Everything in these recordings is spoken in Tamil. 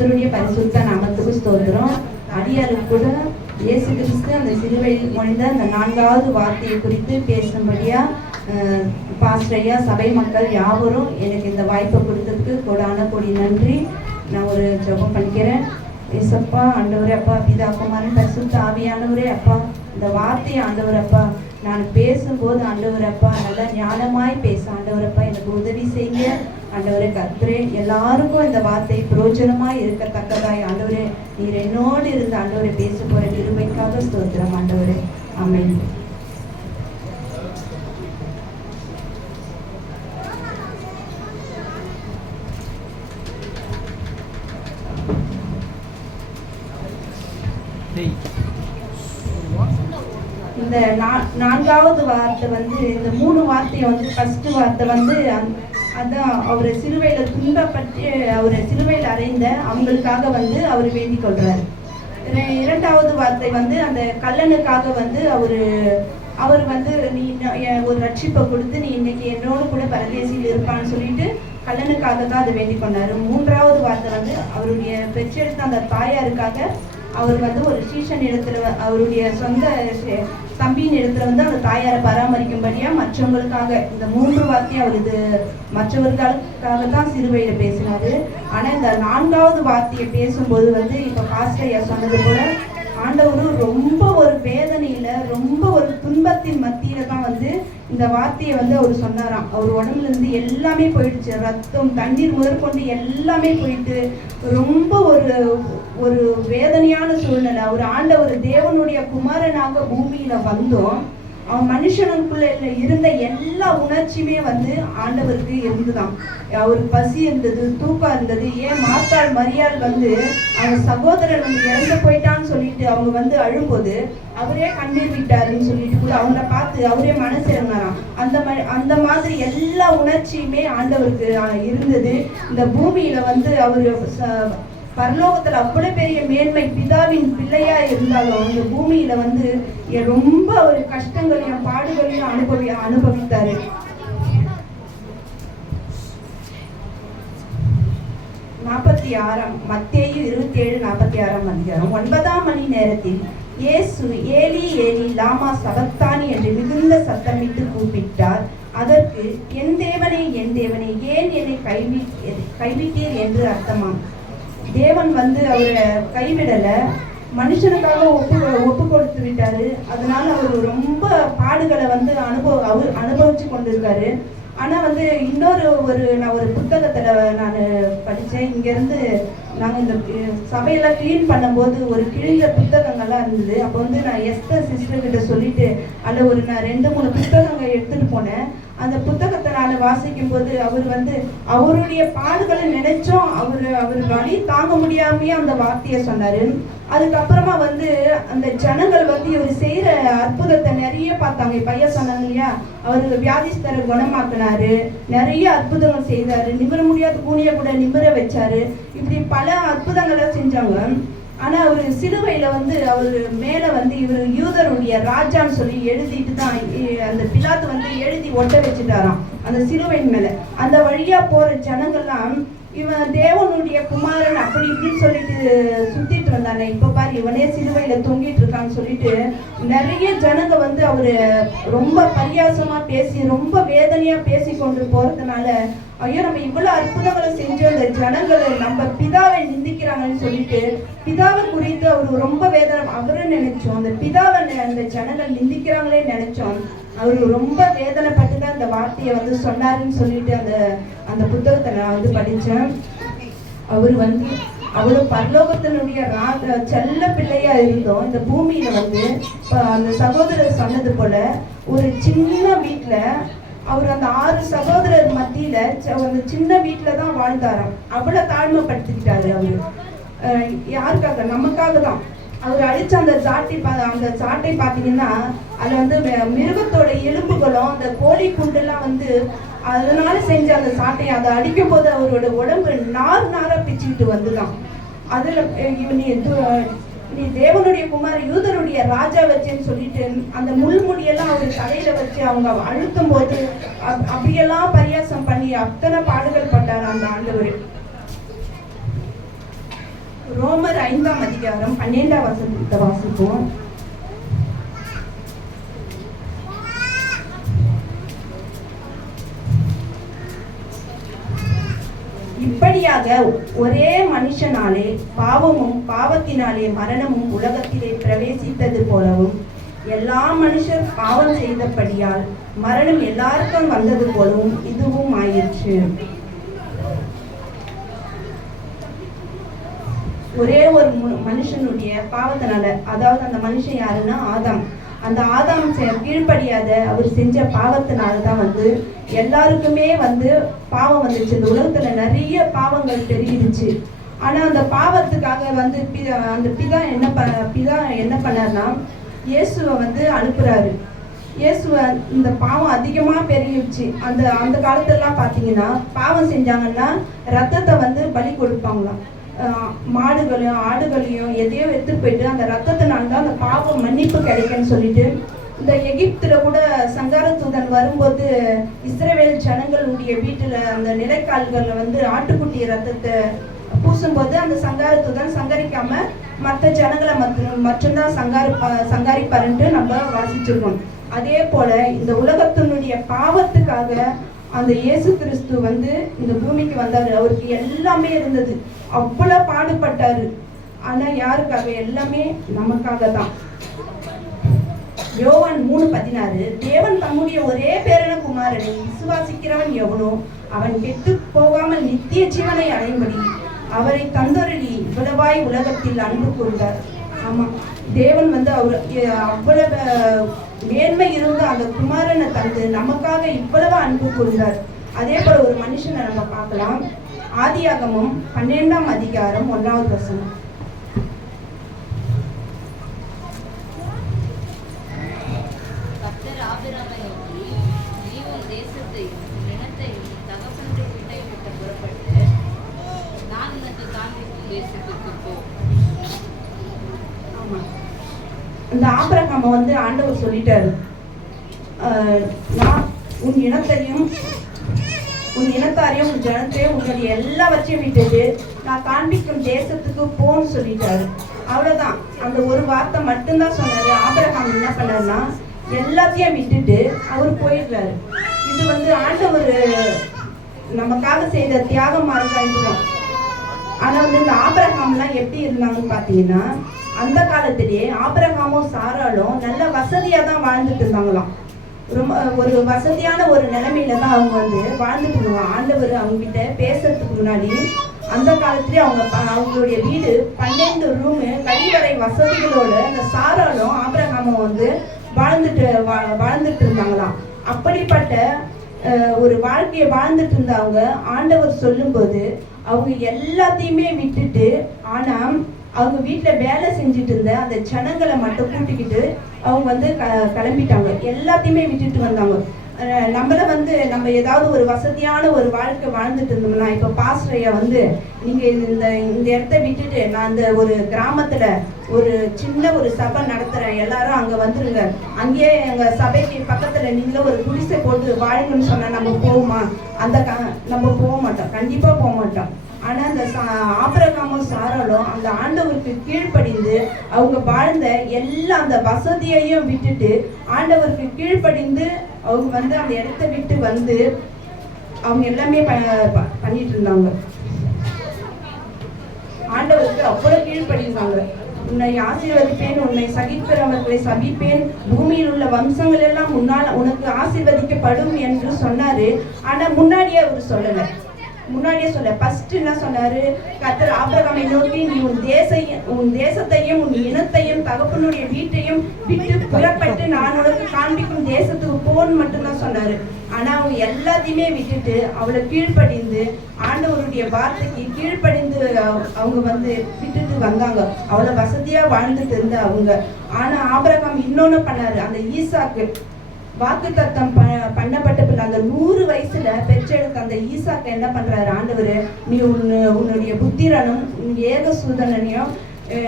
கர்த்தருடைய பரிசுத்த நாமத்துக்கு ஸ்தோத்திரம். அடியாருக்கு கூட இயேசு கிறிஸ்து அந்த சிலுவையில் மொழிந்த அந்த நான்காவது வார்த்தையை குறித்து பேசும்படியா அஹ், சபை மக்கள் யாவரும் எனக்கு இந்த வாய்ப்பை கொடுத்ததுக்கு கொடான கொடி நன்றி. நான் ஒரு ஜபம் பண்ணிக்கிறேன். ஏசப்பா ஆண்டவரே அப்பா பிதா குமாரன் பரிசுத்த ஆவியானவரே அப்பா இந்த வார்த்தை ஆண்டவர் அப்பா நான் பேசும்போது ஆண்டவர் அப்பா நல்லா ஞானமாய் பேச ஆண்டவர் அப்பா எனக்கு உதவி செய்ய. ஆண்டவரே கர்த்தரே எல்லாருக்கும் இந்த வார்த்தை பிரயோஜனமாய் இருக்கத்தக்கதாய். ஆண்டவரே நீர் என்னோடு இருந்து ஆண்டவரை பேச போற கிருபைக்காக ஸ்தோத்திரம் ஆண்டவரே. அமைந்து இந்த நா- நான்காவது வார்த்தை வந்து இந்த மூணு வார்த்தையை வந்து ஃபர்ஸ்ட் வார்த்தை வந்து அதான் அவரை சிறுவையில் துன்பப்பட்டு அவரை சிறுவையில் அறைந்த அவங்களுக்காக வந்து அவர் வேண்டிக் கொள்றாரு. இரண்டாவது வார்த்தை வந்து அந்த கல்லனுக்காக வந்து அவர் அவர் வந்து நீ ஒரு ரட்சிப்பை கொடுத்து நீ இன்னைக்கு என்னோடு கூட பரதேசியில் இருப்பான்னு சொல்லிட்டு கல்லனுக்காக தான் அதை வேண்டிக் கொண்டாரு. மூன்றாவது வார்த்தை வந்து அவருடைய பெற்றெடுத்த அந்த தாயாருக்காக அவர் வந்து ஒரு சீஷன் இடத்துல அவருடைய சொந்த தம்பியின் இடத்துல வந்து அவர் தாயாரை பராமரிக்கும்படியா மற்றவங்களுக்காக இந்த மூன்று வார்த்தையை அவர் இது மற்றவர்களுக்காக தான் சிறுவையில பேசினாரு. ஆனா இந்த நான்காவது வார்த்தையை பேசும்போது வந்து இப்ப பாஸ்டர் சொன்னது போல ஆண்டவரும் ரொம்ப ஒரு வேதனையில ரொம்ப ஒரு துன்பத்தின் மத்தியில தான் வந்து இந்த வார்த்தையை வந்து அவர் சொன்னாராம். அவர் உடம்புல இருந்து எல்லாமே போயிடுச்சு. ரத்தம் தண்ணீர் முதற்கொண்டு எல்லாமே போயிட்டு ரொம்ப ஒரு ஒரு வேதனையான சூழ்நிலை. அவர் ஆண்டவர் தேவனுடைய குமாரனாக பூமியில வந்தோம். அவன் மனுஷனுக்குள்ள இருந்த எல்லா உணர்ச்சியுமே வந்து ஆண்டவருக்கு இருந்துதான் அவருக்கு பசி இருந்தது தூக்கம் இருந்தது ஏன் மாத்தாள் மரியாள் வந்து அவன் சகோதரர் வந்து இறந்து போயிட்டான்னு சொல்லிட்டு அவங்க வந்து அழும்போது அவரே கண்ணீர் விட்டாருன்னு சொல்லிட்டு கூட அவங்கள பார்த்து அவரே மனசு இறங்கினாராம். அந்த மாதிரி அந்த மாதிரி எல்லா உணர்ச்சியுமே ஆண்டவருக்கு இருந்தது. இந்த பூமியில வந்து அவர் பரலோகத்துல அவ்வளவு பெரிய மேன்மை பிதாவின் பிள்ளையா இருந்தாலும் இந்த பூமியில வந்து ரொம்ப ஒரு கஷ்டங்களையும் பாடுகளையும் அனுபவி அனுபவித்தாரு. நாற்பத்தி ஆறாம் மத்தேயு இருபத்தி ஏழு நாற்பத்தி ஆறாம் அதிகாரம். ஒன்பதாம் மணி நேரத்தில் இயேசு ஏலி ஏலி லாமா சபத்தானி என்று மிகுந்த சத்தமிட்டு கூப்பிட்டார். அதற்கு என் தேவனே என் தேவனே ஏன் என்னை கைவி கைவிட்டீர்? என்று அர்த்தமாம். தேவன் வந்து அவரை கைவிடலை. மனுஷனுக்காக ஒப்பு ஒப்பு கொடுத்து விட்டாரு அதனால அவர் ரொம்ப பாடுகளை வந்து அனுபவ அவர் அனுபவிச்சு கொண்டிருக்காரு. ஆனால் வந்து இன்னொரு ஒரு நான் ஒரு புத்தகத்தில் நான் படித்தேன் இங்கேருந்து நாங்கள் இந்த சபையெல்லாம் க்ளீன் பண்ணும்போது ஒரு கிழிஞ்ச புத்தகங்கள்லாம் இருந்தது. அப்போ வந்து நான் எஸ்த சிஸ்டர்கிட்ட சொல்லிட்டு அதில் ஒரு நான் ரெண்டு மூணு புத்தகங்கள் எடுத்துகிட்டு போனேன். அந்த புத்தகத்தை நான் வாசிக்கும் போது அவர் வந்து அவருடைய பாடுகளை நினைச்சோம் அவர் அவர் வழி தாங்க முடியாமையே அந்த வார்த்தையை சொன்னார். அதுக்கப்புறமா வந்து அந்த ஜனங்கள் வந்து இவர் செய்கிற அற்புதத்தை நிறைய பார்த்தாங்க. இப்ப ஐயா சொன்னாங்க இல்லையா? அவர் வியாதிஸ்தரை குணமாக்குனாரு. நிறைய அற்புதங்கள் செய்தார். நிமிர முடியாத கூனியை கூட நிமிர வச்சாரு. இப்படி பல அற்புதங்களை செஞ்சாங்க ஆனா அவர் சிலுவையில வந்து அவர் மேல வந்து இவர் யூதருடைய ராஜான்னு சொல்லி எழுதிட்டு தான் அந்த பிலாத்து வந்து எழுதி ஒட்ட வச்சுட்டாராம் அந்த சிலுவையின் மேல. அந்த வழியா போற ஜனங்கள்லாம் இவன் தேவனுடைய குமாரன் அப்படி இப்படின்னு சொல்லிட்டு சுத்திட்டு இருந்தானே. இப்ப பாரு இவனே சிலுவையில தொங்கிட்டு இருக்கான்னு சொல்லிட்டு நிறைய ஜனங்க வந்து அவரு ரொம்ப பரியாசமா பேசி ரொம்ப வேதனையா பேசி கொண்டு போறதுனால ஐயோ நம்ம இவ்வளவு அற்புதங்களை செஞ்சு அந்த ஜனங்களை நம்ம பிதாவை நிந்திக்கிறாங்கன்னு சொல்லிட்டு பிதாவை குறித்து அவர் ரொம்ப வேதனை அவரை நினைச்சோம். அந்த பிதாவை அந்த ஜனங்கள் நிந்திக்கிறாங்களே நினைச்சோம். அவர் ரொம்ப வேதனைப்பட்டு தான் அந்த வார்த்தையை வந்து சொன்னாருன்னு சொல்லிட்டு அந்த அந்த புத்தகத்தை நான் வந்து படித்தேன். அவர் வந்து அவ்வளவு பரலோகத்தினுடைய ராஜ செல்ல பிள்ளையா இருந்தோம். இந்த பூமியில வந்து அந்த சகோதரர் சொன்னது போல ஒரு சின்ன வீட்டில் அவர் அந்த ஆறு சகோதரர் மத்தியில ச- அந்த சின்ன வீட்டில தான் வாழ்ந்தாராம். அவ்வளவு தாழ்மைப்படுத்திக்கிட்டாரு அவரு. யாருக்காக? நமக்காக தான். அவர் அழிச்ச அந்த சாட்டை பா- அந்த சாட்டை பார்த்தீங்கன்னா அதுல வந்து மெ- மிருகத்தோட எலும்புகளும் அந்த கோழி குண்டெல்லாம் வந்து அதனால செஞ்ச அந்த சாட்டையை அதை அடிக்கும் போது அவரோட உடம்பு நார் நாரா பிச்சுக்கிட்டு வந்துதான். அதுல இவன் இவன் நீ தேவனுடைய குமார் யூதருடைய ராஜா வச்சேன்னு சொல்லிட்டு அந்த முள்முடியெல்லாம் அவர் தலையில வச்சு அவங்க அழுத்தும் போது அப்படியெல்லாம் பரியாசம் பண்ணி அத்தனை பாடுகள் பட்டார் அந்த ஆண்டவர். ரோமர் ஐந்தாம் அதிகாரம் பன்னெண்டாம் வசனத்தை வாசிப்போம். இப்படியாக ஒரே மனுஷனாலே பாவமும் பாவத்தினாலே மரணமும் உலகத்திலே பிரவேசித்தது போலவும் எல்லா மனுஷர் பாவம் செய்தபடியால் மரணம் எல்லாருக்கும் வந்தது போலவும் இதுவும் ஆயிற்று. ஒரே ஒரு மனுஷனுடைய பாவத்தினால அதாவது அந்த மனுஷன் யாருன்னா ஆதாம். அந்த ஆதாம் செ- கீழ்ப்படியாத அவர் செஞ்ச பாவத்தினால தான் வந்து எல்லாருக்குமே வந்து பாவம் வந்துச்சு. இந்த உலகத்துல நிறைய பாவங்கள் பெருகிடுச்சு ஆனா அந்த பாவத்துக்காக வந்து பிதா அந்த பிதா என்ன ப பிதா என்ன பண்ணார்னா இயேசுவை வந்து அனுப்புறாரு. இயேசுவை இந்த பாவம் அதிகமாக பெருகிடுச்சு. அந்த அந்த காலத்துலலாம் பார்த்தீங்கன்னா பாவம் செஞ்சாங்கன்னா ரத்தத்தை வந்து பலி கொடுப்பாங்களாம். மாடுகளையும் ஆடுகளையும் எதையோ எடுத்து போயிட்டு அந்த ரத்தத்தினால தான் அந்த பாவம் மன்னிப்பு கிடைக்கும்னு சொல்லிட்டு இந்த எகிப்துல கூட சங்கார தூதன் வரும்போது இஸ்ரவேல் ஜனங்களுடைய வீட்டுல அந்த நிலைக்கால்கள்ல வந்து ஆட்டுக்குட்டி ரத்தத்தை பூசும்போது அந்த சங்கார தூதன் சங்கரிக்காம மற்ற ஜனங்களை மத்த மட்டும்தான் சங்காரி சங்காரிப்பாருன்ட்டு நம்ம வாசிச்சிருக்கோம். அதே போல இந்த உலகத்தினுடைய பாவத்துக்காக அந்த இயேசு கிறிஸ்து வந்து இந்த பூமிக்கு வந்தாரு. அவருக்கு எல்லாமே இருந்தது. அவ்வளவு பாடுபட்டாரு. ஆனா யாருக்காக எல்லாமே நமக்காக தான் யோவான் மூணு பதினாறு தேவன் தம்முடைய ஒரே பேரன குமாரனை விசுவாசிக்கிறவன் எவனோ அவன் கெட்டு போகாமல் நித்திய ஜீவனை அடையும்படி அவரை தந்தொருளி இவ்வளவாய் உலகத்தில் அன்பு கூர்ந்தார். ஆமா தேவன் வந்து அவர் அவ்வளவு மேன்மை இருந்த அந்த குமாரனை தந்து நமக்காக இவ்வளவு அன்பு கூர்ந்தார். அதே போல ஒரு மனுஷனை நம்ம பார்க்கலாம். ஆதியாகமம் பன்னெண்டாம் அதிகாரம் ஒன்றாவது வசனம். இந்த ஆபிரகாம வந்து ஆண்டவர் சொல்லிட்டாரு. நான் உன் இனத்தையும் உன் இனத்தாரையும் உன் ஜனத்தையும் உன்னுடைய எல்லாவற்றையும் விட்டுட்டு நான் காண்பிக்கும் தேசத்துக்கு போன்னு சொல்லிட்டாரு. அவ்வளவுதான். அந்த ஒரு வார்த்தை மட்டும்தான் சொன்னாரு. ஆபரகாம் என்ன பண்ணாருன்னா எல்லாத்தையும் விட்டுட்டு அவர் போயிடுறாரு. இது வந்து ஆண்டவர் நமக்காக செய்த தியாகமா இருக்கான்னு ஆனா வந்து இந்த ஆபரகாம்லாம் எப்படி இருந்தாங்கன்னு பாத்தீங்கன்னா அந்த காலத்திலேயே ஆபரகாமும் சாராலும் நல்ல வசதியா தான் வாழ்ந்துட்டு இருந்தாங்களாம். ரொம்ப ஒரு வசதியான ஒரு நிலைமையில தான் அவங்க வந்து வாழ்ந்துட்டு இருந்தாங்க ஆண்டவர் அவங்க கிட்ட பேசுறதுக்கு முன்னாடி அந்த காலத்திலே அவங்க அவங்களுடைய வீடு பன்னெண்டு ரூமு கழிவறை வசதிகளோட அந்த சாராலும் ஆபிரகாமும் வந்து வாழ்ந்துட்டு வா- வாழ்ந்துட்டு இருந்தாங்களாம். அப்படிப்பட்ட ஒரு வாழ்க்கையை வாழ்ந்துட்டு இருந்தவங்க ஆண்டவர் சொல்லும்போது அவங்க எல்லாத்தையுமே விட்டுட்டு ஆனால் அவங்க வீட்டில் வேலை செஞ்சுட்டு இருந்த அந்த ஜனங்களை மட்டும் கூட்டிக்கிட்டு அவங்க வந்து க கிளம்பிட்டாங்க. எல்லாத்தையுமே விட்டுட்டு வந்தாங்க. நம்மள வந்து நம்ம ஏதாவது ஒரு வசதியான ஒரு வாழ்க்கை வாழ்ந்துட்டு இருந்தோம்னா இப்போ பாஸ்ரையா வந்து நீங்க இந்த இந்த இடத்த விட்டுட்டு நான் இந்த ஒரு கிராமத்துல ஒரு சின்ன ஒரு சபை நடத்துறேன். எல்லாரும் அங்க வந்துருங்க. அங்கேயே எங்க சபைக்கு பக்கத்துல நீங்களும் ஒரு குடிசை போட்டு வாழுங்கன்னு சொன்னா நம்ம போவோமா? அந்த க- நம்ம போக மாட்டோம். கண்டிப்பா போக மாட்டோம். ஆனால் அந்த சா- ஆபிரகாமும் சாராலும் அந்த ஆண்டவருக்கு கீழ்ப்படிந்து அவங்க வாழ்ந்த எல்லா அந்த வசதியையும் விட்டுட்டு ஆண்டவருக்கு கீழ்ப்படிந்து அவங்க வந்து அந்த இடத்த விட்டு வந்து அவங்க எல்லாமே ப- ப- பண்ணிட்டு இருந்தாங்க. ஆண்டவருக்கு அவ்வளோ கீழ்ப்படிந்தாங்க. உன்னை ஆசீர்வதிப்பேன் உன்னை சகிக்கிறவர்களை சபிப்பேன் பூமியில் உள்ள வம்சங்கள் எல்லாம் உன்னால் உனக்கு ஆசீர்வதிக்கப்படும் என்று சொன்னாரு. ஆனா முன்னாடியே அவர் சொல்லலை. முன்னாடியே சொல்ல ஃபர்ஸ்ட் என்ன சொன்னாரு? கத்தர் ஆபிரகாமை நோக்கி நீ உன் தேசையும் உன் தேசத்தையும் உன் இனத்தையும் தகப்பனுடைய வீட்டையும் விட்டு புறப்பட்டு நான் உனக்கு காண்பிக்கும் தேசத்துக்கு போன்னு மட்டும்தான் சொன்னாரு. ஆனா அவங்க எல்லாத்தையுமே விட்டுட்டு அவளை கீழ்ப்படிந்து ஆண்டவருடைய வார்த்தைக்கு கீழ்ப்படிந்து அவங்க வந்து விட்டுட்டு வந்தாங்க. அவ்வளவு வசதியா வாழ்ந்துட்டு இருந்த அவங்க. ஆனா ஆபரகம் இன்னொன்னு பண்ணாரு. அந்த ஈசாக்கு வாக்கு தத்தம் பண்ணப்பட்ட பிள்ளை அந்த நூறு வயசுல பெற்றெடுத்த அந்த ஈசாக்க என்ன பண்றாரு ஆண்டவர் நீ உன்னு உன்னுடைய புத்திரனும் உன் ஏக சூதனனையும்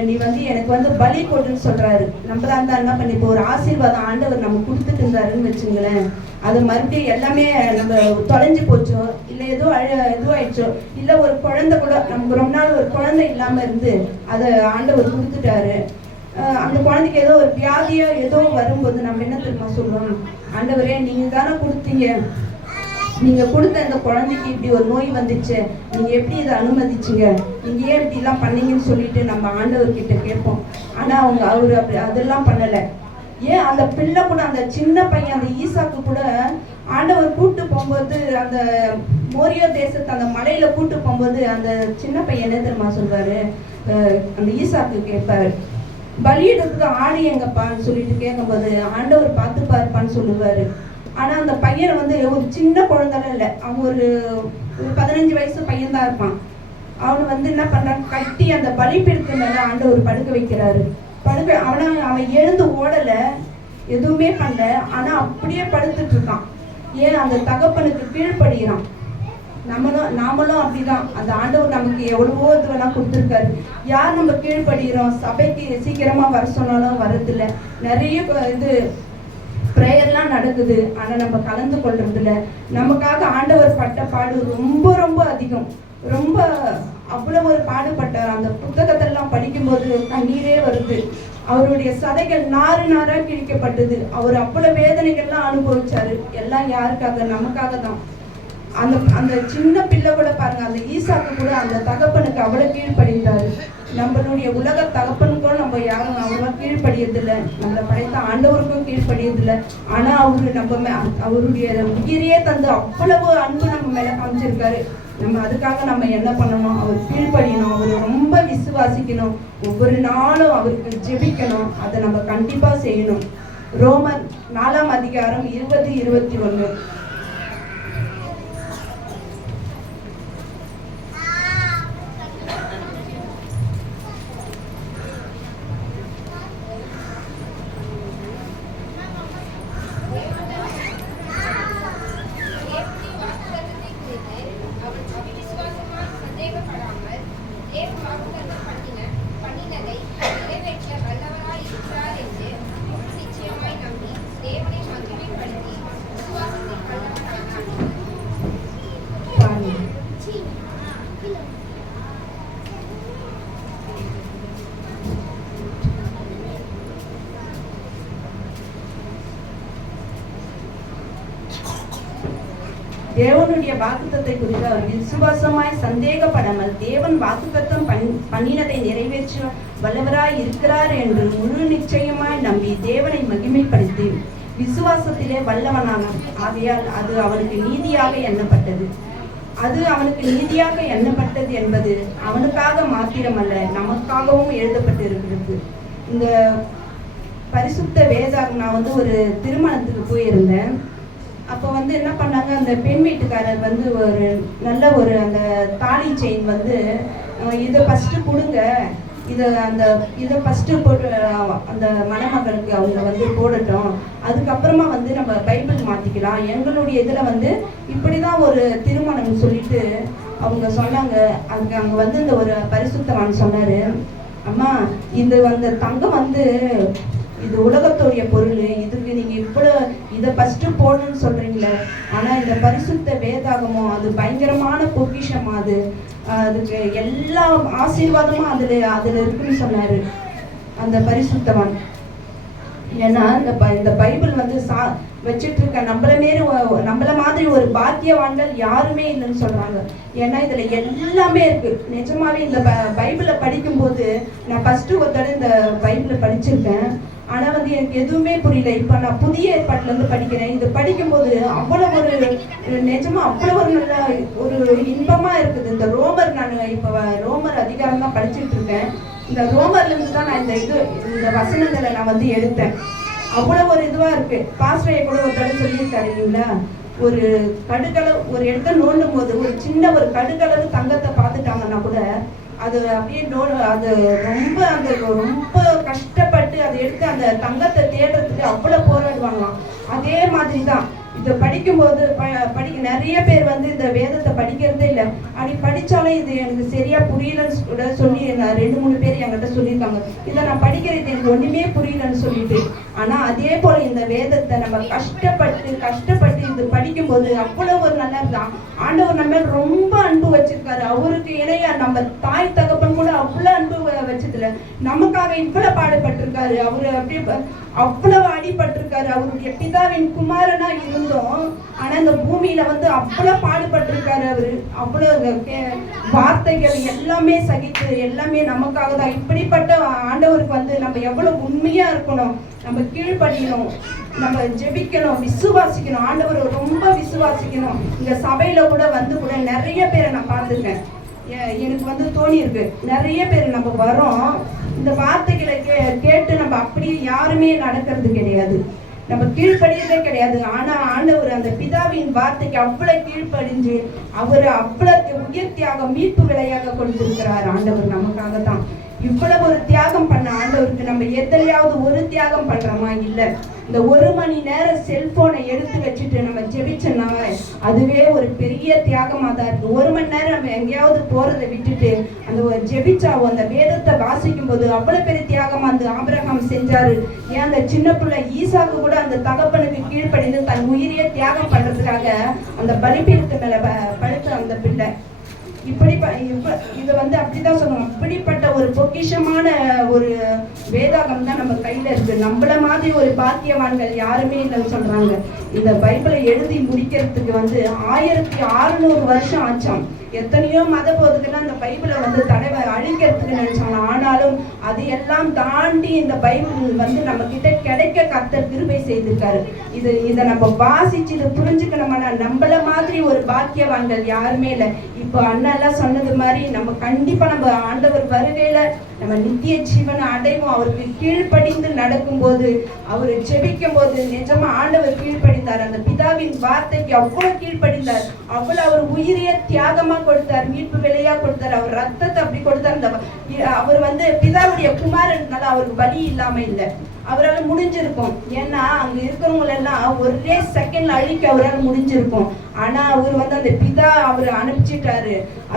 நீ வந்து எனக்கு வந்து பலி கொடுன்னு சொல்றாரு. நம்மளா இருந்தா என்ன பண்ணி இப்போ ஒரு ஆசீர்வாதம் ஆண்டவர் நம்ம கொடுத்துட்டு இருந்தாருன்னு வச்சுங்களேன். அது மறுபடியும் எல்லாமே நம்ம தொலைஞ்சு போச்சோ இல்லை ஏதோ அழ இதுவாயிடுச்சோ இல்லை ஒரு குழந்தை கூட நமக்கு ரொம்ப நாள் ஒரு குழந்தை இல்லாம இருந்து அதை ஆண்டவர் கொடுத்துட்டாரு. அந்த குழந்தைக்கு ஏதோ ஒரு வியாதியோ ஏதோ வரும்போது நம்ம என்ன தெரியுமா சொல்லணும் ஆண்டவரே நீங்க தானே கொடுத்தீங்க. நீங்க கொடுத்த அந்த குழந்தைக்கு இப்படி ஒரு நோய் வந்துச்சு. நீங்க எப்படி இதை அனுமதிச்சிங்க? நீங்க ஏன் இப்படி எல்லாம் பண்ணீங்கன்னு சொல்லிட்டு நம்ம ஆண்டவர் கிட்ட கேட்போம். ஆனா அவங்க அவரு அப்படி அதெல்லாம் பண்ணல. ஏன் அந்த பிள்ளை கூட அந்த சின்ன பையன் அந்த ஈசாக்கு கூட ஆண்டவர் கூட்டு போகும்போது அந்த மோரியோ தேசத்தை அந்த மலையில கூட்டு போகும்போது அந்த சின்ன பையன் என்ன தெரியுமா சொல்வாரு? அந்த ஈசாக்கு கேட்பாரு. பலியிடத்துக்கு ஆடு எங்கப்பான்னு சொல்லிட்டு கேட்கும்போது ஆண்டவர் பார்த்து பார்ப்பான்னு சொல்லுவாரு. ஆனால் அந்த பையன் வந்து ஒரு சின்ன குழந்தைலாம் இல்லை. அவன் ஒரு ஒரு பதினஞ்சு வயசு பையன்தான் இருப்பான். அவன் வந்து என்ன பண்றான் கட்டி அந்த பலிப்பீடத்து மேலே ஆண்டவர் படுக்க வைக்கிறாரு. படுக்க அவனை அவன் எழுந்து ஓடலை. எதுவுமே பண்ணல. ஆனால் அப்படியே படுத்துட்டு இருக்கான். ஏன்? அந்த தகப்பனுக்கு கீழ்ப்படுகிறான் நம்மளும் நாமளும் அப்படிதான். அந்த ஆண்டவர் நமக்கு எவ்வளவோ இதுவெல்லாம் கொடுத்துருக்காரு. யார் நம்ம கீழ்ப்படுகிறோம் சபைக்கு சீக்கிரமா வர சொன்னாலும் வர்றதில்ல. நிறைய இது ப்ரேயர்லாம் நடக்குது. ஆனா நம்ம கலந்து கொள்றது இல்ல நமக்காக ஆண்டவர் பட்ட பாடு ரொம்ப ரொம்ப அதிகம். ரொம்ப அவ்வளவு ஒரு பாடுபட்டார். அந்த புத்தகத்தெல்லாம் படிக்கும்போது கண்ணீரே வருது. அவருடைய சதைகள் நாறு நாரா கிழிக்கப்பட்டது. அவர் அவ்வளவு வேதனைகள்லாம் அனுபவிச்சாரு. எல்லாம் யாருக்காக? நமக்காக தான் அந்த அந்த சின்ன பிள்ளை கூட பாருங்க அந்த ஈசாக்கு கூட அந்த தகப்பனுக்கு அவ்வளவு கீழ்ப்படிந்தாரு. நம்மளுடைய உலக தகப்பனுக்கும் நம்ம யாரும் அவ்வளவா கீழ்ப்படியதில்லை நம்மளை படைத்த ஆண்டவருக்கும் கீழ்ப்படியதில்லை ஆனா அவரு நம்ம மே- அவருடைய உயிரையே தந்து அவ்வளவு அன்பு நம்ம மேல காமிச்சிருக்காரு. நம்ம அதுக்காக நம்ம என்ன பண்ணணும்? அவர் கீழ்ப்படியணும். அவரை ரொம்ப விசுவாசிக்கணும். ஒவ்வொரு நாளும் அவருக்கு ஜெபிக்கணும். அதை நம்ம கண்டிப்பா செய்யணும். ரோமன் நாலாம் அதிகாரம் இருபது இருபத்தி ஒண்ணு தேவனுடைய வாக்குத்தத்தத்தை குறித்து அவன் அவிசுவாசமாய் சந்தேகப்படாமல் தேவன் வாக்குத்தத்தம் பண்ணின பண்ணினதை நிறைவேற்ற வல்லவராய் இருக்கிறார் என்று முழு நிச்சயமாய் நம்பி தேவனை மகிமைப்படுத்தி விசுவாசத்தில் வல்லவரானார் பாருங்க தேவனுடைய வாக்குத்தத்தை குறித்து அவர் விசுவாசமாய் சந்தேகப்படாமல் தேவன் வாக்குத்தம் பண்- பண்ணினதை நிறைவேற்ற வல்லவராய் இருக்கிறார் என்று முழு நிச்சயமாய் நம்பி தேவனை மகிமைப்படுத்தி விசுவாசத்திலே வல்லவனான ஆகையால் அது அவனுக்கு நீதியாக எண்ணப்பட்டது. அது அவனுக்கு நீதியாக எண்ணப்பட்டது என்பது அவனுக்காக மாத்திரமல்ல நமக்காகவும் எழுதப்பட்டிருக்கிறது. இந்த பரிசுத்த வேதாக நான் வந்து ஒரு திருமணத்துக்கு போயிருந்தேன். அப்போ வந்து என்ன பண்ணாங்க அந்த பெண் வீட்டுக்காரர் வந்து ஒரு நல்ல ஒரு அந்த தாலி செயின் வந்து இதை ஃபஸ்ட்டு கொடுங்க இதை அந்த இதை ஃபஸ்ட்டு போட்டு அந்த மணமகளுக்கு அவங்க வந்து போடட்டும். அதுக்கப்புறமா வந்து நம்ம பைபிள் மாற்றிக்கலாம் எங்களுடைய இதில் வந்து இப்படி தான் ஒரு திருமணம் சொல்லிட்டு அவங்க சொன்னாங்க. அங்கே அங்கே வந்து இந்த ஒரு பரிசுத்தவான் சொன்னார். அம்மா இந்த அந்த தங்கம் வந்து இது உலகத்துடைய பொருள். இதுக்கு நீங்க இவ்வளவு இதை ஃபர்ஸ்ட் போடணும்னு சொல்றீங்களே. ஆனா இந்த பரிசுத்த வேதாகமோ அது பயங்கரமான பொக்கிஷம் அது. அதுக்கு எல்லா ஆசீர்வாதமும் அதுல அதுல இருக்குன்னு சொன்னாரு அந்த பரிசுத்தவன். ஏன்னா இந்த ப- இந்த பைபிள் வந்து சா வச்சுட்டு இருக்க நம்மள மாரி நம்மள மாதிரி ஒரு பாக்கியவான்கள் யாருமே இல்லைன்னு சொல்றாங்க. ஏன்னா இதுல எல்லாமே இருக்கு. நிஜமாவே இந்த ப- பைபிளை படிக்கும்போது நான் ஃபர்ஸ்ட் ஒரு தடவை இந்த பைபிளை படிச்சிருக்கேன். ஆனா வந்து எனக்கு எதுவுமே புரியல. இப்ப நான் புதிய ஏற்பாட்டுல இருந்து படிக்கிறேன். இது படிக்கும்போது அவ்வளவு ஒரு நிஜமா அவ்வளவு ஒரு நல்ல ஒரு இன்பமா இருக்குது. இந்த ரோமர் நான் இப்ப ரோமர் அதிகாரம் தான் படிச்சுட்டு இருக்கேன். இந்த ரோமர்ல இருந்து தான் நான் இந்த இது இந்த வசனங்களை நான் வந்து எடுத்தேன். அவ்வளவு ஒரு இதுவா இருக்கு. பாஸ்டரைய கூட ஒரு தடவை சொல்லியிருக்காரு இல்லைங்களா? ஒரு கடுகளவு ஒரு இடத்த நோண்டும் போது ஒரு சின்ன ஒரு கடுகளவு தங்கத்தை பார்த்துட்டாங்கன்னா கூட அது அப்படியே நோ அது ரொம்ப அந்த ரொம்ப கஷ்டப்பட்டு அதை எடுத்து அந்த தங்கத்தை தேடுறதுக்கு அவ்வளோ போராடுவாங்களாம். அதே மாதிரி தான் இதை படிக்கும்போது ப படிக்க நிறைய பேர் வந்து இந்த வேதத்தை படிக்கிறதே இல்லை. அப்படி படித்தாலும் இது எனக்கு சரியாக புரியலன்னு கூட சொல்லி நான் ரெண்டு மூணு பேர் என்கிட்ட சொல்லியிருக்காங்க. இதை நான் படிக்கிறது எனக்கு ஒன்றுமே புரியலன்னு சொல்லிட்டு. ஆனால் அதே போல் இந்த வேதத்தை நம்ம கஷ்டப்பட்டு கஷ்டப்பட்டு இது படிக்கும்போது அவ்வளோ ஒரு நல்லா தான் ஆண்டவர் நம்ம ரொம்ப அன்பு வச்சிருக்காரு. அவருக்கு இணையா நம்ம தாய் தகப்பன் கூட அவ்வளோ அன்பு வச்சதுல நமக்காக இவ்வளவு பாடுபட்டிருக்காரு. அவரு அப்படியே அவ்வளவு அடிபட்டிருக்காரு. அவருடைய பிதாவின் குமாரனா இருந்தோம். ஆனா இந்த பூமியில வந்து அவ்வளவு பாடுபட்டிருக்காரு அவரு. அவ்வளவு கே- வார்த்தைகள் எல்லாமே சகித்து எல்லாமே நமக்காக தான் இப்படிப்பட்ட ஆண்டவருக்கு வந்து நம்ம எவ்வளவு உண்மையா இருக்கணும். நம்ம கீழ்படியணும். நம்ம ஜெபிக்கணும் விசுவாசிக்கணும் ஆண்டவர் ரொம்ப விசுவாசிக்கணும். இந்த சபையில கூட வந்து கூட நிறைய பேரை நான் பார்த்துருக்கேன். எனக்கு வந்து தோணி இருக்கு. நிறைய பேர் நம்ம வரோம் இந்த வார்த்தைகளை கே கேட்டு நம்ம அப்படியே யாருமே நடக்கிறது கிடையாது. நம்ம கீழ்ப்படியதே கிடையாது. ஆனா ஆண்டவர் அந்த பிதாவின் வார்த்தைக்கு அவ்வளவு கீழ்ப்படிஞ்சு அவர் அவ்வளவு உயர்த்தியாக மீட்பு விலையாக கொடுத்திருக்கிறார் ஆண்டவர் நமக்காக தான் இவ்வளவு ஒரு தியாகம் பண்ண ஆண்டவருக்கு நம்ம எத்தனையாவது ஒரு தியாகம் பண்றோமா? இல்ல. இந்த ஒரு மணி நேரம் செல்போனை எடுத்து வச்சுட்டு நம்ம ஜெபிச்சோம்னா அதுவே ஒரு பெரிய தியாகமா தான் இருக்கு. ஒரு மணி நேரம் நம்ம எங்கேயாவது போறதை விட்டுட்டு அந்த ஒரு ஜெபிச்சாவோ அந்த வேதத்தை வாசிக்கும் போது அவ்வளவு பெரிய தியாகமா அந்த ஆபிரகாம் செஞ்சாரு. ஏன் அந்த சின்ன பிள்ளை ஈசாக்கு கூட அந்த தகப்பனுக்கு கீழ்ப்படிந்து தன் உயிரியே தியாகம் பண்றதுக்காக அந்த பலிபீடத்து மேல ப- படுத்த அந்த பிள்ளை. இப்படி ப- வந்து அப்படிதான் சொல்லணும். அப்படிப்பட்ட ஒரு பொக்கிஷமான ஒரு வேதாகம் தான் நம்ம கையில இருக்கு. நம்மள மாதிரி ஒரு பாத்தியவான்கள் யாருமே இல்லைன்னு சொல்றாங்க. இந்த பைபிளை எழுதி முடிக்கிறதுக்கு வந்து ஆயிரத்தி அறுநூறு வருஷம் ஆச்சாம். எத்தனையோ மத போதுக்கெல்லாம் அந்த பைபிளை வந்து தடவை அழிக்கிறதுக்கு நினைச்சாங்க. ஆனாலும் அது எல்லாம் தாண்டி இந்த பைபிள் வந்து நம்ம கிட்ட கிடைக்க கத்தர் கிருபை செய்திருக்காரு. இது இதை நம்ம வாசிச்சு இதை புரிஞ்சுக்கணும்னா நம்மள மாதிரி ஒரு பாக்கியவான்கள் யாருமே இல்லை. இப்போ அண்ணா எல்லாம் சொன்னது மாதிரி நம்ம கண்டிப்பா நம்ம ஆண்டவர் வருகையில நம்ம நித்திய ஜீவனை அடைவோம் அவருக்கு கீழ்ப்படிந்து நடக்கும்போது அவர் ஜெபிக்கும் போது நிஜமா ஆண்டவர் கீழ்ப்படிந்தார். அந்த பிதாவின் வார்த்தைக்கு அவ்வளவு கீழ்ப்படிந்தார். அவ்வளவு அவர் உயிரிய தியாகமா கொடுத்தார் மீட்பு விலையா கொடுத்தார் அவர் ரத்தத்தை அப்படி கொடுத்தார். அந்த அவர் வந்து பிதாவுடைய குமாரனால அவருக்கு பலி இல்லாம இல்லை. அவரால் முடிஞ்சிருக்கும். ஏன்னா அங்க இருக்கிறவங்க எல்லாம் ஒரே செகண்ட்ல அழிக்க அவரால் முடிஞ்சிருக்கும். ஆனா அவர் வந்து அந்த பிதா அவர் அனுப்பிச்சிட்டாரு.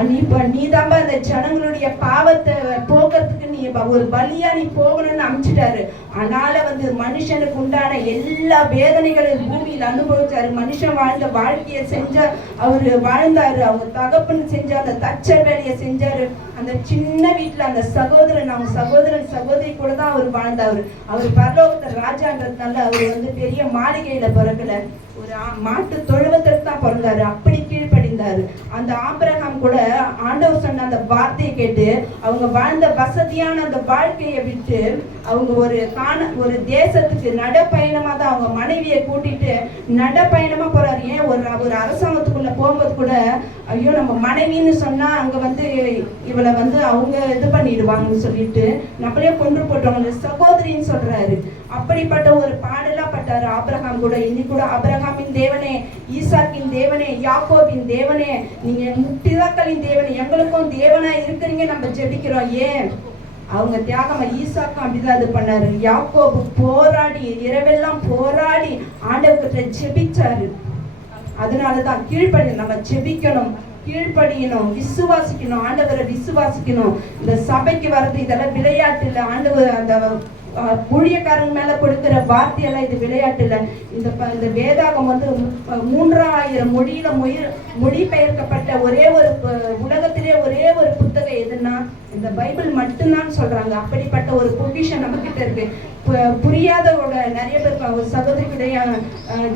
நீ இப்ப நீதாம்பா அந்த ஜனங்களுடைய பாவத்தை போக்குறதுக்கு நீ ஒரு பலியா நீ போகணும்னு அனுப்பிச்சிட்டாரு. அதனால வந்து மனுஷனுக்கு உண்டான எல்லா வேதனைகளையும் பூமியில அனுபவிச்சாரு. மனுஷன் வாழ்ந்த வாழ்க்கையை செஞ்ச அவரு வாழ்ந்தாரு. அவங்க தகப்புன்னு செஞ்ச அந்த தச்சர் வேலையை செஞ்சாரு. அந்த சின்ன வீட்டுல அந்த சகோதரன் அவங்க சகோதரன் சகோதரி கூட தான் அவர் வாழ்ந்தவர் அவர் பரலோகத்த ராஜான்றதுனால அவர் வந்து பெரிய மாளிகையில பிறக்கல. ஒரு மாட்டு தொழுவத்திற்கு தான் பிறந்தாரு. அப்படி கீழ் இருந்தார். அந்த ஆபிரகாம் கூட ஆண்டவர் சொன்ன அந்த வார்த்தையை கேட்டு அவங்க வாழ்ந்த வசதியான அந்த வாழ்க்கையை விட்டு அவங்க ஒரு காண ஒரு தேசத்துக்கு நடப்பயணமா தான் அவங்க மனைவியை கூட்டிட்டு நடப்பயணமா போறாரு. ஏன் ஒரு ஒரு அரசாங்கத்துக்குள்ள போகும்போது கூட ஐயோ நம்ம மனைவின்னு சொன்னா அங்க வந்து இவளை வந்து அவங்க இது பண்ணிடுவாங்கன்னு சொல்லிட்டு நம்மளே கொன்று போட்டவங்க சகோதரின்னு சொல்றாரு. அப்படிப்பட்ட ஒரு பாடல் பட்டாரு ஆபிரகாம் கூட இன்னைக்கு கூட ஆபிரகாமின் தேவனே ஈசாக்கின் தேவனே யாக்கோபின் தேவனே நீங்க முட்டிதாக்களின் தேவனே எங்களுக்கும் தேவனா இருக்கிறீங்க நம்ம ஜெபிக்கிறோம். ஏன்? அவங்க தியாகம் ஈசாக்கும் அப்படிதான் இது பண்ணாரு. யாக்கோபு போராடி இரவெல்லாம் போராடி ஆண்டவர்கிட்ட ஜெபிச்சாரு. அதனாலதான் கீழ்ப்படி நம்ம ஜெபிக்கணும் கீழ்ப்படியணும் விசுவாசிக்கணும் ஆண்டவரை விசுவாசிக்கணும். இந்த சபைக்கு வர்றது இதெல்லாம் விளையாட்டு இல்லை. ஆண்டவர் அந்த ஊழியக்காரங்க மேல கொடுக்கிற வார்த்தையெல்லாம் இது விளையாட்டு இல்லை இந்த இந்த வேதாகம் வந்து மூன்றாயிரம் மொழியில மொழி மொழிபெயர்க்கப்பட்ட ஒரே ஒரு உலகத்திலே ஒரே ஒரு புத்தகம் எதுன்னா இந்த பைபிள் மட்டும்தான் சொல்றாங்க. அப்படிப்பட்ட ஒரு பொக்கிஷன் நம்ம கிட்ட இருக்கு புரியாதவோட நிறைய பேர் ஒரு சகோதரி கூட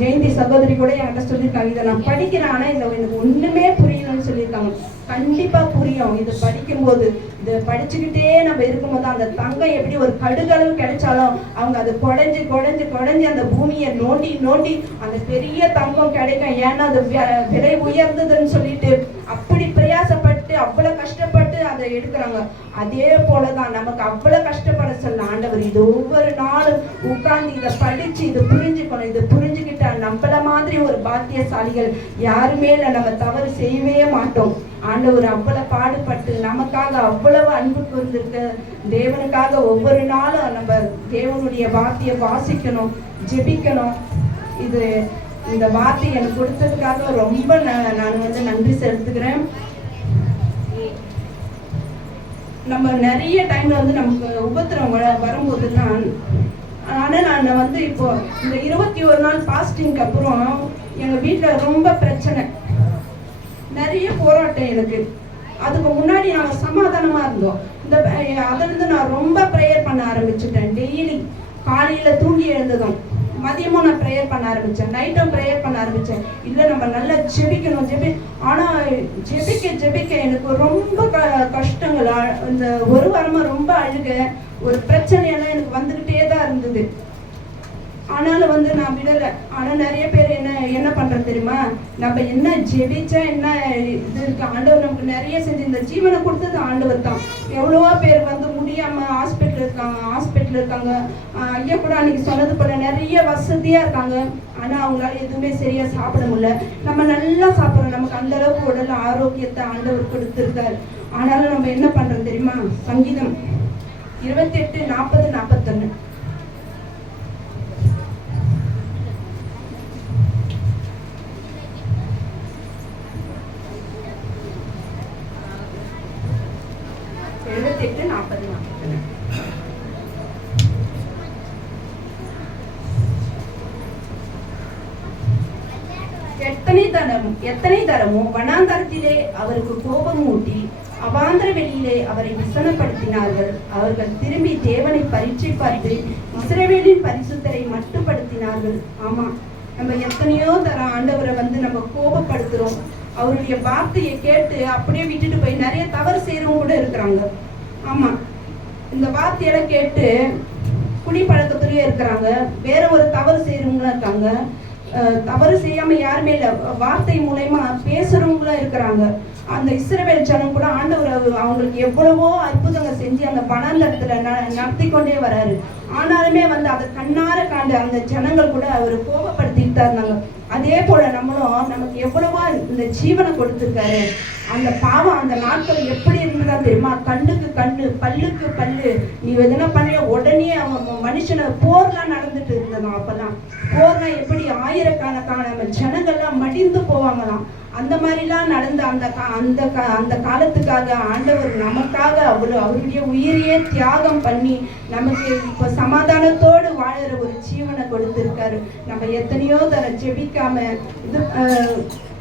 ஜெயந்தி சகோதரி கூட என்கிட்ட சொல்லியிருக்காங்க. இதை நான் படிக்கிறேன் ஆனால் இதை எனக்கு ஒண்ணுமே சொல்லியிருக்காங்க. கண்டிப்பா புரியும். இது படிக்கும்போது இதை படிச்சுக்கிட்டே நம்ம இருக்கும்போது அந்த தங்கம் எப்படி ஒரு கடுகளவு கிடைச்சாலும் அவங்க அது குடைஞ்சு குடைஞ்சு குடைஞ்சு அந்த பூமியை நோண்டி நோண்டி அந்த பெரிய தங்கம் கிடைக்கும். ஏன்னா அது விலை உயர்ந்ததுன்னு சொல்லிட்டு அப்படி பிரயாசப்பட்டு அவ்வளவு கஷ்டப்பட்டு அதை எடுக்கிறாங்க அதே போலதான் நமக்கு அவ்வளவு கஷ்டப்பட சொல்ல ஆண்டவர் இது ஒவ்வொரு நாளும் உட்கார்ந்து இதை படிச்சு இதை புரிஞ்சுக்கணும். இதை புரிஞ்சுக்கிட்டா நம்மள மாதிரி ஒரு பாத்தியசாலிகள் யாருமே இல்லை. நம்ம தவறு செய்யவே மாட்டோம். ஆண்டவர் அவ்வளவு பாடுபட்டு நமக்காக அவ்வளவு அன்பு கூர்ந்திருக்க தேவனுக்காக ஒவ்வொரு நாளும் நம்ம தேவனுடைய வார்த்தையை வாசிக்கணும் ஜெபிக்கணும். இது இந்த வார்த்தை எனக்கு கொடுத்ததுக்காக ரொம்ப ந- நான் வந்து நன்றி செலுத்துக்கிறேன் நம்ம நிறைய டைம்ல வந்து நமக்கு உபத்திரம் வ- வரும்போது தான் ஆனால் நான் வந்து இப்போ இந்த இருபத்தி ஒரு நாள் பாஸ்டிங்க்கு அப்புறம் எங்கள் வீட்டில் ரொம்ப பிரச்சனை. நிறைய போராட்டம் எனக்கு. அதுக்கு முன்னாடி நாங்கள் சமாதானமாக இருந்தோம். இந்த அதிலிருந்து நான் ரொம்ப ப்ரேயர் பண்ண ஆரம்பிச்சுட்டேன். டெய்லி காலையில் தூங்கி எழுந்ததும். மதியமும் நான் ப்ரேயர் பண்ண ஆரம்பித்தேன் நைட்டும் ப்ரேயர் பண்ண ஆரம்பித்தேன் இல்லை நம்ம நல்லா ஜெபிக்கணும் ஜெபி ஆனால் ஜெபிக்க ஜெபிக்க எனக்கு ரொம்ப க கஷ்டங்கள். இந்த ஒரு வாரமாக ரொம்ப அழுக ஒரு பிரச்சனையெல்லாம் எனக்கு வந்துக்கிட்டே தான் இருந்தது. ஆனாலும் வந்து நான் விடலை. ஆனால் நிறைய பேர் என்ன என்ன பண்ணுறது தெரியுமா? நம்ம என்ன ஜெபிச்சா என்ன இது இருக்கு? ஆண்டவர் நமக்கு நிறைய செஞ்சு இந்த ஜீவனை கொடுத்தது ஆண்டவர் தான். எவ்வளவோ பேர் வந்து முடியாமல் ஹாஸ்பிட்டல் இருக்காங்க ஹாஸ்பிட்டல் இருக்காங்க. ஐயா கூட அன்னைக்கு சொன்னது போல நிறைய வசதியாக இருக்காங்க. ஆனால் அவங்களால எதுவுமே சரியாக சாப்பிட முடியல. நம்ம நல்லா சாப்பிட்றோம். நமக்கு அந்த அளவுக்கு உடல் ஆரோக்கியத்தை ஆண்டவர் கொடுத்துருக்காரு. ஆனாலும் நம்ம என்ன பண்ணுறோம் தெரியுமா? சங்கீதம் இருபத்தி எட்டு நாற்பது நாற்பத்தொன்று அவருக்கு கோபம் ஊட்டி அவாந்திர வெளியிலே அவரை விசனப்படுத்தினார்கள். அவர்கள் திரும்பி தேவனை பரீட்சை பார்த்து இஸ்ரவேலின் பரிசுத்தரை மட்டுப்படுத்தினார்கள். ஆமா நம்ம எத்தனையோ தர ஆண்டவரை வந்து நம்ம கோபப்படுத்துறோம். அவருடைய வார்த்தையை கேட்டு அப்படியே விட்டுட்டு போய் நிறைய தவறு செய்யறவங்க கூட இருக்கிறாங்க. ஆமா இந்த வார்த்தையெல்லாம் கேட்டு குடிப்பழக்கத்திலேயே இருக்கிறாங்க. வேற ஒரு தவறு செய்யறவங்களும் இருக்காங்க. தவறு செய்யாம யாருமே இல்ல. வார்த்தை மூலயமா பேசுறவங்களும் இருக்கிறாங்க. அந்த இஸ்ரவேல் ஜனம் கூட ஆண்டவர் அவங்களுக்கு எவ்வளவோ அற்புதங்கள் செஞ்சு அந்த பணந்தரத்துல நடத்தி கொண்டே வராரு. ஆனாலுமே வந்து அதை கண்ணார காண்டு அந்த ஜனங்கள் கூட அவர் கோபப்படுத்திட்டு தான் இருந்தாங்க அதே போல நம்மளும் நமக்கு எவ்வளவோ இந்த ஜீவனை கொடுத்துருக்காரு. அந்த பாவம் அந்த நாட்கள் எப்படி இருந்ததா தெரியுமா? கண்ணுக்கு கண்ணு பல்லுக்கு பல்லு. நீ எதனா பண்ணிய உடனே அவன் மனுஷனை போர்லாம் நடந்துட்டு இருந்ததான் அப்பெல்லாம் போர்லாம் எப்படி ஆயிரக்கணக்கான நம்ம ஜனங்கள்லாம் மடிந்து போவாங்களாம். அந்த மாதிரிலாம் நடந்த அந்த கா- அந்த அந்த காலத்துக்காக ஆண்டவர் நமக்காக அவர் அவருடைய உயிரையே தியாகம் பண்ணி நமக்கு இப்போ சமாதானத்தோடு வாழற ஒரு ஜீவனை கொடுத்திருக்காரு. நம்ம எத்தனையோ தர ஜெபிக்காம இது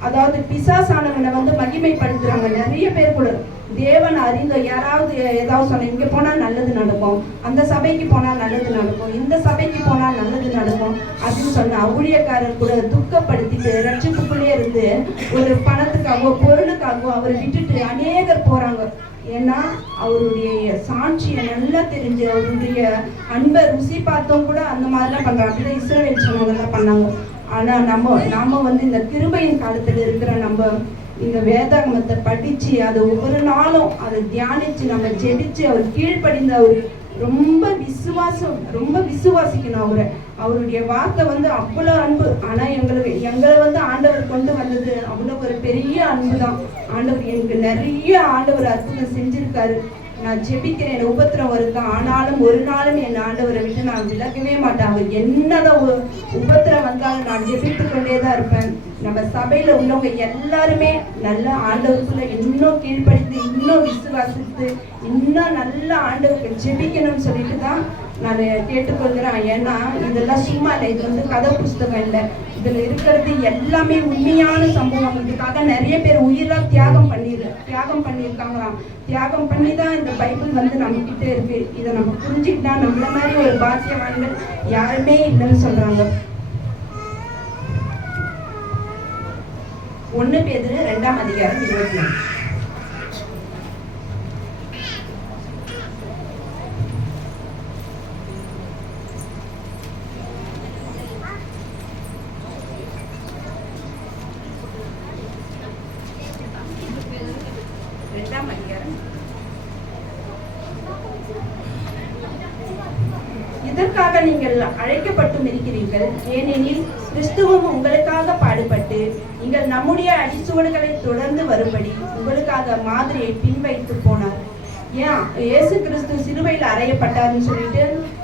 அதாவது பிசாசானவனை வந்து மகிமைப்படுத்துறாங்க. நிறைய பேர் கூட தேவன் அறிந்த யாராவது ஏதாவது சொன்ன இங்க போனா நல்லது நடக்கும். அந்த சபைக்கு போனா நல்லது நடக்கும். இந்த சபைக்கு போனா நல்லது நடக்கும். அப்படின்னு சொன்ன ஊழியக்காரர் கூட துக்கப்படுத்திட்டு ரட்சிப்புக்குள்ளே இருந்து ஒரு பணத்துக்காகவோ பொருளுக்காகவோ அவரை விட்டுட்டு அநேகர் போறாங்க. ஏன்னா அவருடைய சாட்சியை நல்லா தெரிஞ்சு அவருடைய அன்பை ருசி பார்த்தோம் கூட அந்த மாதிரிலாம் பண்றாங்க. அப்படிதான் இஸ்ரவேல் சொன்னவங்கலாம் பண்ணாங்க. ஆனால் நம்ம நாம் வந்து இந்த கிருபையின் காலத்தில் இருக்கிற நம்ம இந்த வேதாகமத்தை படித்து அதை ஒவ்வொரு நாளும் அதை தியானித்து நம்ம ஜெபிச்சு அவர் கீழ்ப்படிந்து அவர் ரொம்ப விசுவாசம் ரொம்ப விசுவாசிக்கணும் அவரை. அவருடைய வார்த்தை வந்து அவ்வளோ அன்பு. ஆனால் எங்களுக்கு எங்களை வந்து ஆண்டவர் கொண்டு வந்தது அவ்வளோ ஒரு பெரிய அன்பு தான் ஆண்டவர் எனக்கு நிறைய ஆண்டவர் அற்புதம் செஞ்சிருக்காரு. நான் ஜெபிக்கிறேன் என் உபத்திரம் வருது ஆனாலும் ஒரு நாளும் என் ஆண்டவரை விட்டு நான் விலகவே மாட்டேன். அவர் என்னதான் உபத்திரம் வந்தாலும் நான் ஜெபித்து கொண்டே தான் இருப்பேன். நம்ம சபையில உள்ளவங்க எல்லாருமே நல்ல ஆண்டவருக்குள்ள இன்னும் கீழ்ப்படித்து இன்னும் விசுவாசித்து இன்னும் நல்ல ஆண்டவருக்கு ஜெபிக்கணும்னு சொல்லிட்டு தான் நான் கேட்டுக்கொள்கிறேன். ஏன்னா இதெல்லாம் சும்மா இல்லை. இது வந்து கதை புஸ்தகம் இல்லை. இதுல இருக்கிறது எல்லாமே உண்மையான சம்பவம். இதுக்காக நிறைய பேர் உயிரா தியாகம் பண்ணிரு தியாகம் பண்ணியிருக்காங்களாம். தியாகம் பண்ணி தான் இந்த பைபிள் வந்து நம்ம இருக்கு. இதை நம்ம புரிஞ்சுக்கிட்டா நம்மள மாதிரி ஒரு பாக்கியவான்கள் யாருமே இல்லைன்னு சொல்றாங்க. ஒண்ணு பேதுரு ரெண்டாம் அதிகாரம் இருபத்தி நாலு ரெண்டாம் அதிகாரம் நீங்கள் அழைக்கப்பட்டும் இருக்கிறீர்கள். ஏனெனில் கிறிஸ்துவும் உங்களுக்காக பாடுபட்டு நீங்கள் நம்முடைய அடிச்சுவடுகளை தொடர்ந்து வரும்படி உங்களுக்காக மாதிரியை பின்வைத்து போனார். ஏன்? இயேசு கிறிஸ்து சிலுவையில் அறையப்பட்டார்னு சொல்லிட்டு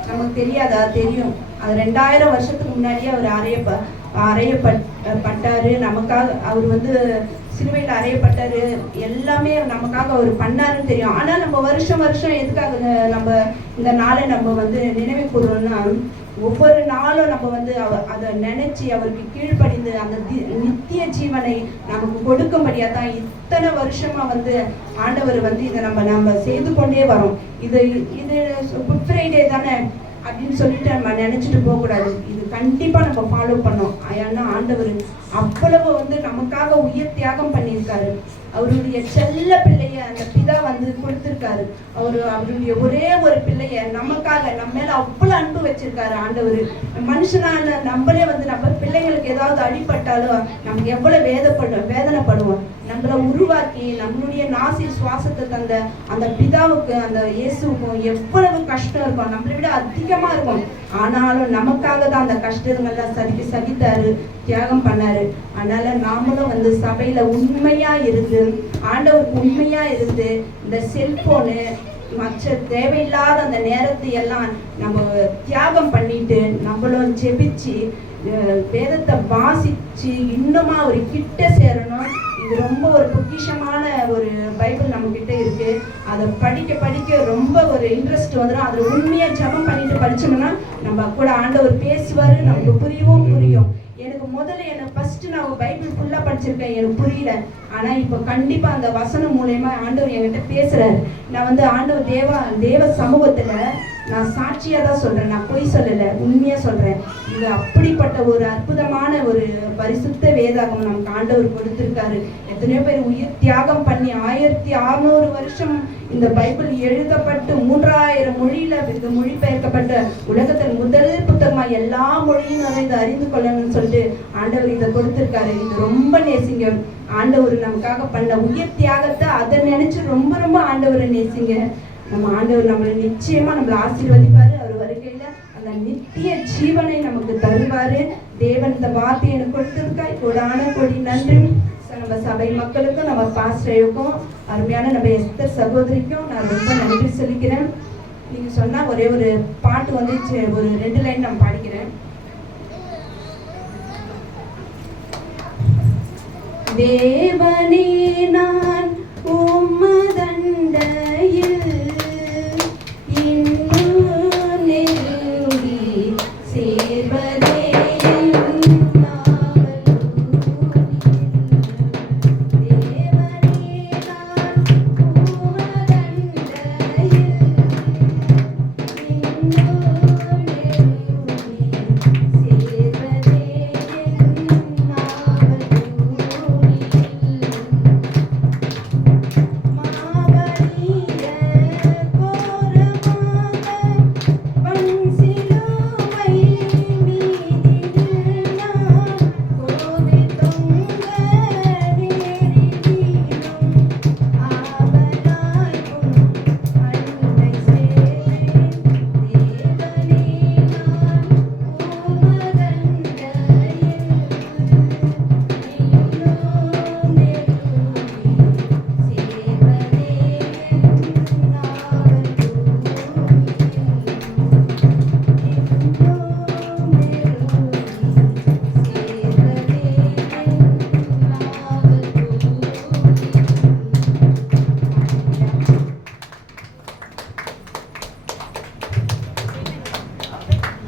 நமக்கு தெரியாதா? தெரியும். அது ரெண்டாயிரம் வருஷத்துக்கு முன்னாடியே அவர் அறையப்ப அறையப்பட்டாரு நமக்காக அவர் வந்து சிலுவையில் அறையப்பட்டாரு. எல்லாமே நமக்காக அவர் பண்ணாருன்னு தெரியும். ஆனால் நம்ம வருஷம் வருஷம் எதுக்காக நம்ம இந்த நாளை நம்ம வந்து நினைவு கூறுறோம்னா ஒவ்வொரு நாளும் நம்ம வந்து அவ அதை நினைச்சு அவருக்கு கீழ்ப்படிந்து அந்த தி- நித்திய ஜீவனை நமக்கு கொடுக்கும்படியா தான் இத்தனை வருஷமா வந்து ஆண்டவர் வந்து இதை நம்ம நம்ம செய்து கொண்டே வரோம். இது இது குட் ஃப்ரைடே தானே அப்படின்னு சொல்லிட்டு நம்ம நினைச்சிட்டு போகக்கூடாது. இது கண்டிப்பா நம்ம ஃபாலோ பண்ணோம். ஏன்னா ஆண்டவர் அவ்வளவு வந்து நமக்காக உயிர் தியாகம் பண்ணியிருக்காரு. அவருடைய செல்ல பிள்ளைய அந்த பிதா வந்து கொடுத்திருக்காரு. அவரு அவருடைய ஒரே ஒரு பிள்ளைய நமக்காக நம்ம மேல அவ்வளவு அன்பு வச்சிருக்காரு ஆண்டவர். மனுஷனான நம்மளே வந்து நம்ம பிள்ளைங்களுக்கு ஏதாவது அடிபட்டாலும் நம்ம எவ்வளவு வேதப்படும் வேதனைப்படுவோம். நம்மளை உருவாக்கி நம்மளுடைய நாசி சுவாசத்தை தந்த அந்த பிதாவுக்கு அந்த இயேசுவுக்கும் எவ்வளவு கஷ்டம் இருக்கும் நம்மளை விட அதிகமா இருக்கும். ஆனாலும் நமக்காக தான் அந்த கஷ்டங்கள்லாம் சகித்து சகித்தாரு தியாகம் பண்ணாரு. அதனால நாமளும் வந்து சபையில உண்மையா இருந்து ஆண்டவருக்கு உண்மையா இருந்து இந்த செல்போனு மற்ற தேவையில்லாத அந்த நேரத்தை எல்லாம் நம்ம தியாகம் பண்ணிட்டு நம்மளும் ஜெபிச்சு வேதத்தை வாசிச்சு இன்னுமா ஒரு கிட்ட சேரணும். இது ரொம்ப ஒரு பொக்கிஷமான ஒரு பைபிள் நம்ம கிட்ட இருக்கு அதை படிக்க படிக்க ரொம்ப ஒரு இன்ட்ரெஸ்ட் வந்துடும் அதில் உண்மையா ஜபம் பண்ணிட்டு படிச்சோம்னா நம்ம கூட ஆண்டவர் பேசுவாரு நமக்கு புரியவும் புரியும். எனக்கு முதல்ல எனக்கு ஃபர்ஸ்ட் நான் பைபிள் ஃபுல்லா படிச்சிருக்கேன். எனக்கு புரியல. ஆனா இப்போ கண்டிப்பா அந்த வசனம் மூலயமா ஆண்டவர் என்கிட்ட பேசுறாரு. நான் வந்து ஆண்டவர் தேவா தேவ சமூகத்துல நான் சாட்சியா தான் சொல்றேன். நான் பொய் சொல்லல உண்மையா சொல்றேன். இது அப்படிப்பட்ட ஒரு அற்புதமான ஒரு பரிசுத்த வேதாகம் நமக்கு ஆண்டவர் கொடுத்திருக்காரு. எத்தனையோ பேர் உயிர் தியாகம் பண்ணி ஆயிரத்தி அறுநூறு வருஷம் இந்த பைபிள் எழுதப்பட்டு மூன்றாயிரம் மொழியில இது மொழிபெயர்க்கப்பட்ட உலகத்தின் முதல் புத்தகமா எல்லா மொழியினரும் இதை அறிந்து கொள்ளணும்னு சொல்லிட்டு ஆண்டவர் இதை கொடுத்திருக்காரு. இது ரொம்ப நேசிங்க. ஆண்டவர் நமக்காக பண்ண உயிர் தியாகத்தை அதை நினைச்சு ரொம்ப ரொம்ப ஆண்டவரை நேசிங்க. நம்ம ஆண்டவர் நம்மளை நிச்சயமா நம்மளை ஆசீர்வதிப்பாரு. அவர் வருகையில அந்த நித்திய ஜீவனை நமக்கு தருவாரு. தேவன் இந்த வார்த்தையை எனக்கு கொடுத்திருக்காய் கொடான கொடி நன்றி சபை மக்களுக்கும் நம்ம பாஸ்டருக்கும் அருமையான நம்ம எஸ்தர் சகோதரிக்கும் நான் ரொம்ப நன்றி சொல்லிக்கிறேன். நீங்கள் சொன்னால் ஒரே ஒரு பாட்டு வந்து ஒரு ரெண்டு லைன் நான் பாடிக்கிறேன். தேவனே நான் உம்